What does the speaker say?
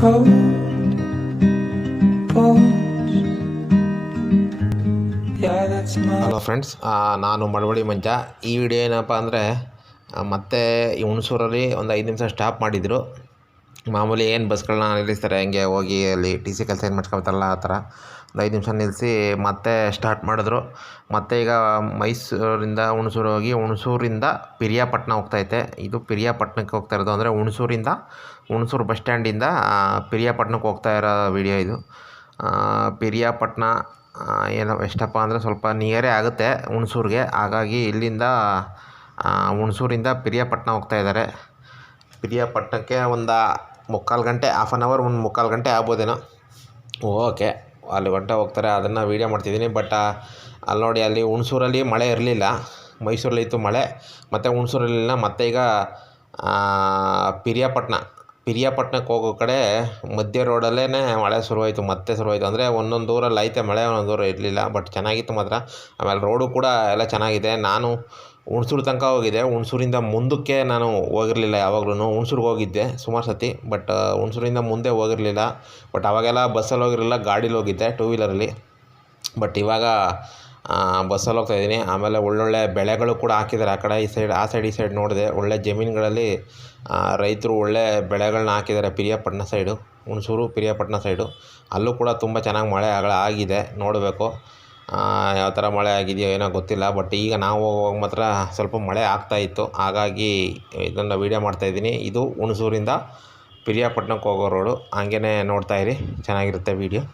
cold balls. Yeah, that's my. Hello friends, ನಾನು ಮಳವಳ್ಳಿ ಮಂಜ. ಈ video ಏನಪ್ಪ ಅಂದರೆ, ಮತ್ತೆ ಈ ಹುಣಸೂರಲ್ಲಿ ಒಂದು 5 ನಿಮಿಷ ಸ್ಟಾಪ್ ಮಾಡಿದರು. ಮಾಮೂಲಿ ಏನು ಬಸ್ಗಳನ್ನ ನಿಲ್ಲಿಸ್ತಾರೆ ಹಂಗೆ ಹೋಗಿ ಅಲ್ಲಿ ಟಿ ಸಿ ಕೆಲಸ ಏನು ಮಾಡ್ಕೊಳ್ತಾರಲ್ಲ ಆ ಥರ ಒಂದು 5 ನಿಮಿಷ ನಿಲ್ಲಿಸಿ ಮತ್ತೆ ಸ್ಟಾರ್ಟ್ ಮಾಡಿದ್ರು. ಮತ್ತು ಈಗ ಮೈಸೂರಿಂದ ಹುಣಸೂರು ಹೋಗಿ ಹುಣಸೂರಿಂದ ಪಿರಿಯಾಪಟ್ಟಣ ಹೋಗ್ತೈತೆ. ಇದು ಪಿರಿಯಾಪಟ್ಟಣಕ್ಕೆ ಹೋಗ್ತಾ ಇರೋದು, ಅಂದರೆ ಹುಣಸೂರು ಬಸ್ ಸ್ಟ್ಯಾಂಡಿಂದ ಪಿರಿಯಾಪಟ್ಟಣಕ್ಕೆ ಹೋಗ್ತಾ ಇರೋ ವಿಡಿಯೋ ಇದು. ಪಿರಿಯಾಪಟ್ಟಣ ಏನೋ ಎಷ್ಟಪ್ಪ ಅಂದರೆ ಸ್ವಲ್ಪ ನಿಯರೇ ಆಗುತ್ತೆ ಹುಣಸೂರಿಗೆ. ಹಾಗಾಗಿ ಇಲ್ಲಿಂದ ಹುಣಸೂರಿಂದ ಪಿರಿಯಾಪಟ್ಟಣ ಹೋಗ್ತಾ ಇದ್ದಾರೆ. ಪಿರಿಯಾಪಟ್ಟಣಕ್ಕೆ ಒಂದು 3/4 ಗಂಟೆ, ಹಾಫ್ ಆನ್ ಅವರ್, ಒಂದು 3/4 ಗಂಟೆ ಆಗ್ಬೋದೇನೋ. ಓಕೆ, ಅಲ್ಲಿ ಗಂಟೆ ಹೋಗ್ತಾರೆ, ಅದನ್ನು ವೀಡಿಯೋ ಮಾಡ್ತಿದ್ದೀನಿ. ಬಟ್ ಅಲ್ಲಿ ನೋಡಿ, ಅಲ್ಲಿ ಹುಣಸೂರಲ್ಲಿ ಮಳೆ ಇರಲಿಲ್ಲ, ಮೈಸೂರಲ್ಲಿ ಇತ್ತು ಮಳೆ, ಮತ್ತು ಹುಣಸೂರಲ್ಲಿಲ್ಲ. ಮತ್ತು ಈಗ ಪಿರಿಯಾಪಟ್ಟಣಕ್ಕೆ ಹೋಗೋ ಕಡೆ ಮಧ್ಯ ರೋಡಲ್ಲೇ ಮಳೆ ಮತ್ತೆ ಶುರುವಾಯಿತು. ಅಂದರೆ ಒಂದೊಂದು ಊರಲ್ಲಿ ಐತೆ ಮಳೆ, ಒಂದೊಂದು ಊರು ಇರಲಿಲ್ಲ. ಬಟ್ ಚೆನ್ನಾಗಿತ್ತು ಮಾತ್ರ. ಆಮೇಲೆ ರೋಡು ಕೂಡ ಎಲ್ಲ ಚೆನ್ನಾಗಿದೆ. ನಾನು ಹುಣಸೂರು ತನಕ ಹೋಗಿದ್ದೆ, ಹುಣಸೂರಿಂದ ಮುಂದಕ್ಕೆ ನಾನು ಹೋಗಿರಲಿಲ್ಲ. ಯಾವಾಗ್ಲೂ ಹುಣಸೂರಿಗೆ ಹೋಗಿದ್ದೆ ಸುಮಾರು ಸತಿ, ಬಟ್ ಹುಣಸೂರಿಂದ ಮುಂದೆ ಹೋಗಿರಲಿಲ್ಲ. ಬಟ್ ಅವಾಗೆಲ್ಲ ಬಸ್ಸಲ್ಲಿ ಹೋಗಿರಲಿಲ್ಲ, ಗಾಡೀಲಿ ಹೋಗಿದ್ದೆ, 2 ವೀಲರಲ್ಲಿ. ಬಟ್ ಇವಾಗ ಬಸ್ಸಲ್ಲಿ ಹೋಗ್ತಾಯಿದ್ದೀನಿ. ಆಮೇಲೆ ಒಳ್ಳೊಳ್ಳೆ ಬೆಳೆಗಳು ಕೂಡ ಹಾಕಿದ್ದಾರೆ ಆ ಕಡೆ, ಈ ಸೈಡ್ ನೋಡಿದೆ. ಒಳ್ಳೆ ಜಮೀನುಗಳಲ್ಲಿ ರೈತರು ಒಳ್ಳೆ ಬೆಳೆಗಳನ್ನ ಹಾಕಿದ್ದಾರೆ. ಪಿರಿಯಾಪಟ್ಟಣ ಸೈಡು, ಹುಣಸೂರು ಪಿರಿಯಾಪಟ್ಟಣ ಸೈಡು, ಅಲ್ಲೂ ಕೂಡ ತುಂಬ ಚೆನ್ನಾಗಿ ಮಳೆ ಆಗಿದೆ. ನೋಡಬೇಕು ಯಾವ ಥರ ಮಳೆ ಆಗಿದೆಯೋ ಏನೋ ಗೊತ್ತಿಲ್ಲ. ಬಟ್ ಈಗ ನಾವು ಹೋಗುವಾಗ ಮಾತ್ರ ಸ್ವಲ್ಪ ಮಳೆ ಆಗ್ತಾಯಿತ್ತು. ಹಾಗಾಗಿ ಇದನ್ನು ವೀಡಿಯೋ ಮಾಡ್ತಾಯಿದ್ದೀನಿ. ಇದು ಹುಣಸೂರಿಂದ ಪಿರಿಯಾಪಟ್ಟಣಕ್ಕೆ ಹೋಗೋ ರೋಡು. ಹಂಗೇ ನೋಡ್ತಾಯಿರಿ, ಚೆನ್ನಾಗಿರುತ್ತೆ ವೀಡಿಯೋ.